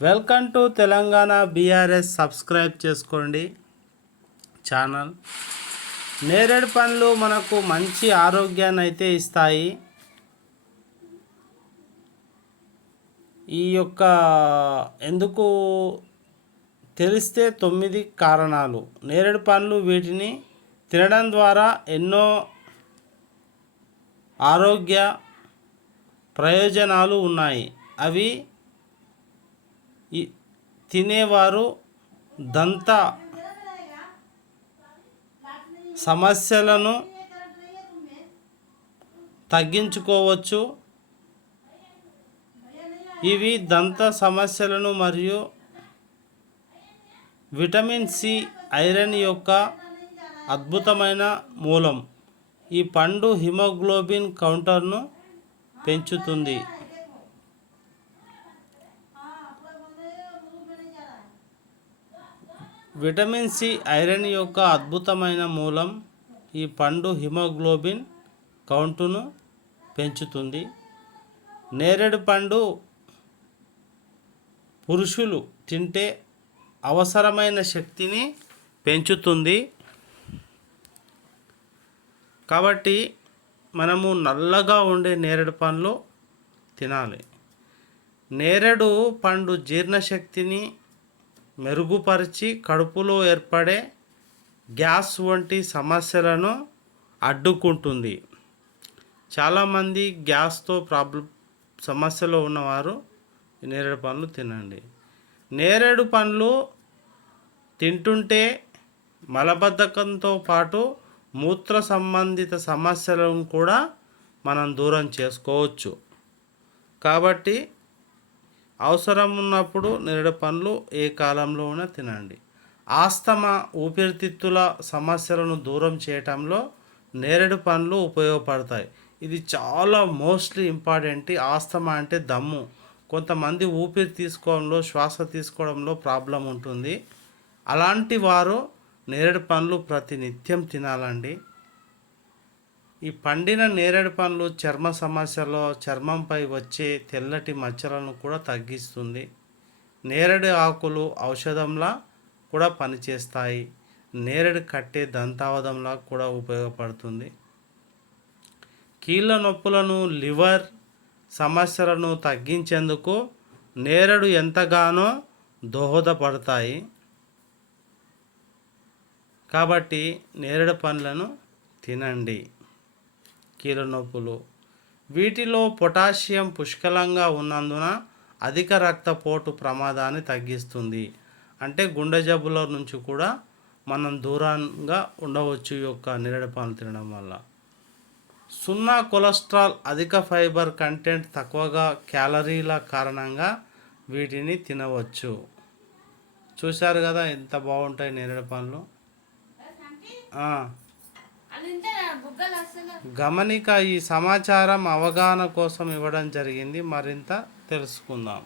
Welcome to Telangana BRS subscribe చేసుకోండి channel. నేరేడు పండ్లు మనకు మంచి ఆరోగ్యాన్ని అయితే ఇస్తాయి. ఈ యొక్క ఎందుకు తెలిస్తే తొమ్మిది కారణాలు. నేరేడు పండ్లు వీటిని తినడం ద్వారా ఎన్నో ఆరోగ్య ప్రయోజనాలు ఉన్నాయి. అవి తినేవారు దంత సమస్యలను తగ్గించుకోవచ్చు. ఇవి దంత సమస్యలను మరియు విటమిన్ సి ఐరన్ యొక్క అద్భుతమైన మూలం. ఈ పండు హిమోగ్లోబిన్ కౌంటర్ను పెంచుతుంది. విటమిన్ సి ఐరన్ యొక్క అద్భుతమైన మూలం ఈ పండు హిమోగ్లోబిన్ కౌంటును పెంచుతుంది. నేరేడు పండు పురుషులు తింటే అవసరమైన శక్తిని పెంచుతుంది. కాబట్టి మనము నల్లగా ఉండే నేరేడు పండ్లు తినాలి. నేరేడు పండు జీర్ణశక్తిని మెరుగుపరిచి కడుపులో ఏర్పడే గ్యాస్ వంటి సమస్యలను అడ్డుకుంటుంది. చాలామంది గ్యాస్తో ప్రాబ్లం సమస్యలో ఉన్నవారు నేరేడు పండ్లు తినండి. నేరేడు పండ్లు తింటుంటే మలబద్ధకంతో పాటు మూత్ర సంబంధిత సమస్యలను కూడా మనం దూరం చేసుకోవచ్చు. కాబట్టి అవసరం ఉన్నప్పుడు నేరేడు పండ్లు ఏ కాలంలోనే తినండి. ఆస్తమా ఊపిరితిత్తుల సమస్యలను దూరం చేయటంలో నేరేడు పండ్లు ఉపయోగపడతాయి. ఇది చాలా మోస్ట్లీ ఇంపార్టెంట్. ఆస్తమా అంటే దమ్ము. కొంతమంది ఊపిరి తీసుకోవడంలో శ్వాస తీసుకోవడంలో ప్రాబ్లం ఉంటుంది. అలాంటి వారు నేరేడు పండ్లు ప్రతి నిత్యం తినాలండి. ఈ పండిన నేరేడు పండ్లు చర్మ సమస్యలో చర్మంపై వచ్చే తెల్లటి మచ్చలను కూడా తగ్గిస్తుంది. నేరేడు ఆకులు ఔషధంలా కూడా పనిచేస్తాయి. నేరేడు కట్టే దంతావధంలా కూడా ఉపయోగపడుతుంది. కీళ్ళ నొప్పులను లివర్ సమస్యలను తగ్గించేందుకు నేరేడు ఎంతగానో దోహదపడతాయి. కాబట్టి నేరేడు పండ్లను తినండి. కీళ్ళ నొప్పులు వీటిలో పొటాషియం పుష్కలంగా ఉన్నందున అధిక రక్తపోటు ప్రమాదాన్ని తగ్గిస్తుంది. అంటే గుండె జబ్బుల నుంచి కూడా మనం దూరంగా ఉండవచ్చు ఈ యొక్క నేరేడు తినడం వల్ల. సున్నా కొలెస్ట్రాల్ అధిక ఫైబర్ కంటెంట్ తక్కువగా క్యాలరీల కారణంగా వీటిని తినవచ్చు. చూశారు కదా ఎంత బాగుంటాయి నేరేడు పండ్లు గమనిక ఈ సమాచారం అవగాహన కోసం ఇవ్వడం జరిగింది. మరింత తెలుసుకుందాం.